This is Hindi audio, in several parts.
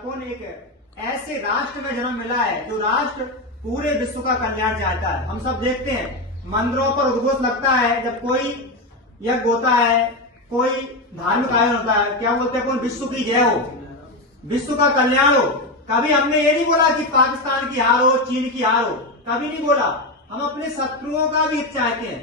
अपन एक ऐसे राष्ट्र में जन्म मिला है जो राष्ट्र पूरे विश्व का कल्याण चाहता है। हम सब देखते हैं मंदिरों पर उद्घोष लगता है जब कोई यज्ञ होता है, कोई धार्मिक आयोजन होता है, क्या बोलते हैं अपन, विश्व की जय हो, विश्व का कल्याण हो। कभी हमने ये नहीं बोला कि पाकिस्तान की हार हो, चीन की हार हो, कभी नहीं बोला। हम अपने शत्रुओं का भी हित चाहते हैं,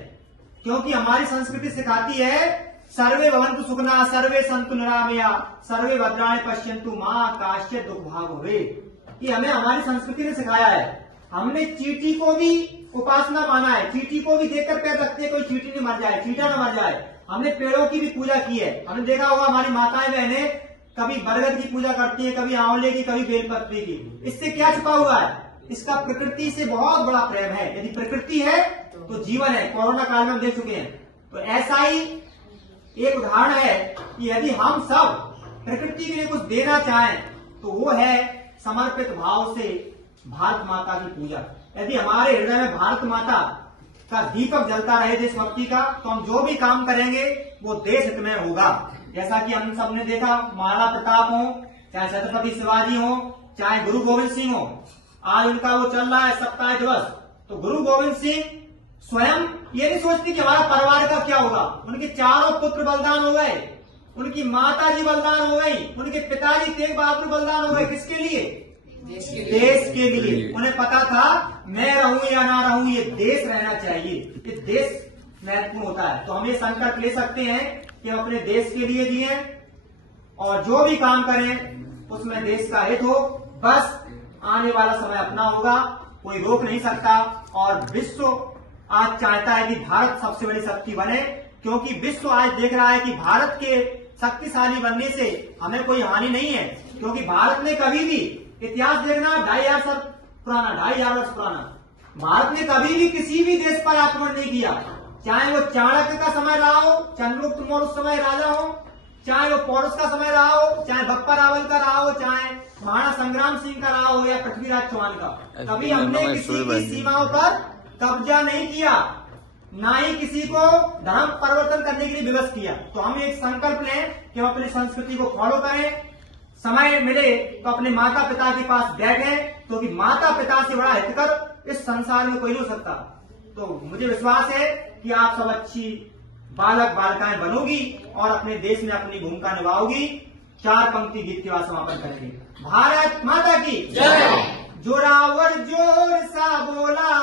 क्योंकि हमारी संस्कृति सिखाती है सर्वे भवन्तु सुखिनः, सर्वे सन्तु निरामया, सर्वे भद्राणि पश्यन्तु मा कश्चित् दुःखभाग् भवेत्। कि हमें हमारी संस्कृति ने सिखाया है। हमने चींटी को भी उपासना माना है, चींटी को भी देखकर पैर रखते हैं कोई चींटी नहीं मर जाए, चींटा न मर जाए। हमने पेड़ों की भी पूजा की है। हमने देखा होगा हमारी माताएं बहनें कभी बरगद की पूजा करती है, कभी आंवले की, कभी बेलपत्री की। इससे क्या छुपा हुआ है? इसका प्रकृति से बहुत बड़ा प्रेम है। यदि प्रकृति है तो जीवन है। कोरोना काल में हम देख चुके हैं। तो ऐसा ही एक उदाहरण है कि यदि हम सब प्रकृति के लिए कुछ देना चाहें तो वो है समर्पित भाव से भारत माता की पूजा। यदि हमारे हृदय में भारत माता का दीपक जलता रहे देशभक्ति का, तो हम जो भी काम करेंगे वो देश हित में होगा। जैसा कि हम सब ने देखा, महाराणा प्रताप हो, चाहे छत्रपति शिवाजी हो, चाहे गुरु गोविंद सिंह हो, आज उनका वो चल रहा है सप्ताह दिवस। तो गुरु गोविंद सिंह स्वयं ये नहीं सोचती कि हमारा परिवार का क्या होगा। उनके चारों पुत्र बलिदान हो गए, उनकी माता जी बलिदान हो गई, उनके पिताजी तेग बहादुर बलिदान हो गए। किसके लिए? देश के लिए। उन्हें पता था मैं रहूं या ना रहूं, ये देश रहना चाहिए, ये देश महत्वपूर्ण होता है। तो हम ये संकल्प ले सकते हैं कि हम अपने देश के लिए जिए और जो भी काम करें उसमें देश का हित हो। बस आने वाला समय अपना होगा, कोई रोक नहीं सकता। और विश्व आज चाहता है कि भारत सबसे बड़ी शक्ति बने, क्योंकि विश्व आज देख रहा है कि भारत के शक्तिशाली बनने से हमें कोई हानि नहीं है। क्योंकि भारत ने कभी भी, इतिहास देखना 2,500 वर्ष पुराना, भारत ने कभी भी किसी भी देश पर आक्रमण नहीं किया। चाहे वो चाणक्य का समय रहा हो, चंद्रगुप्त मौर्य समय राजा हो, चाहे वो पौरुष का समय रहा हो, चाहे बप्पा रावल का रहा हो, चाहे महाराणा संग्राम सिंह का रहा हो या पृथ्वीराज चौहान का। कभी हमने किसी की सीमाओं पर कब्जा नहीं किया, ना ही किसी को धर्म परिवर्तन करने के लिए विवश किया। तो हम एक संकल्प लें कि हम अपनी संस्कृति को फॉलो करें। समय मिले तो अपने माता पिता के पास बैठें, क्योंकि माता पिता से बड़ा हितकर इस संसार में कोई नहीं हो सकता। तो मुझे विश्वास है कि आप सब अच्छी बालक बालिकाएं बनोगी और अपने देश में अपनी भूमिका निभाओगी। 4 पंक्ति गीत के बाद समापन करेंगे। भारत माता की जय। जोरावर जोर सा बोला,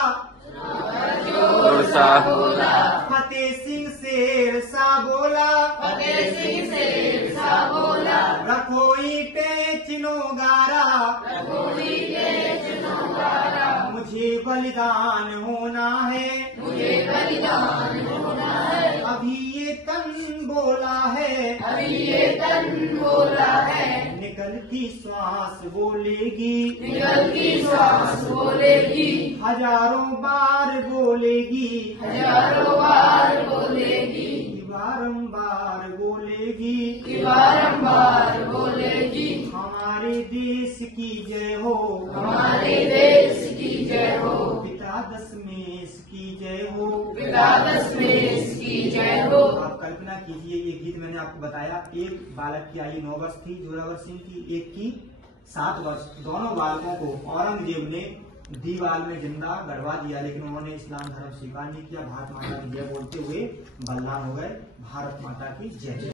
जोर सा बोला, फतेह सिंह शेर सा बोला, फतेह सिंह शेर सा बोला, रखो ईंटें चिनोगारा, रखो ईंटें चिनोगारा, मुझे बलिदान होना है, मुझे बलिदान होना है, अभी ये तन बोला है, अभी ये तन बोला है, निकलती श्वास बोलेगी, निकलती श्वास बोलेगी, हजारों बार बोलेगी, हजारों बार बोलेगी, बारंबार बोलेगी, बारंबार बोलेगी, हमारे देश की जय हो, हमारे देश की जय हो, पिता दशमेश की जय हो, पिता दशमेश की जय हो। आप कल्पना कीजिए, ये गीत मैंने आपको बताया, एक बालक की आयु 9 वर्ष थी जोरावर सिंह की, एक की 7 वर्ष। दोनों बालकों को औरंगजेब ने दीवार में जिंदा गड़वा दिया, लेकिन उन्होंने इस्लाम धर्म स्वीकार नहीं किया। भारत माता की जय बोलते हुए बलिदान हो गए। भारत माता की जय।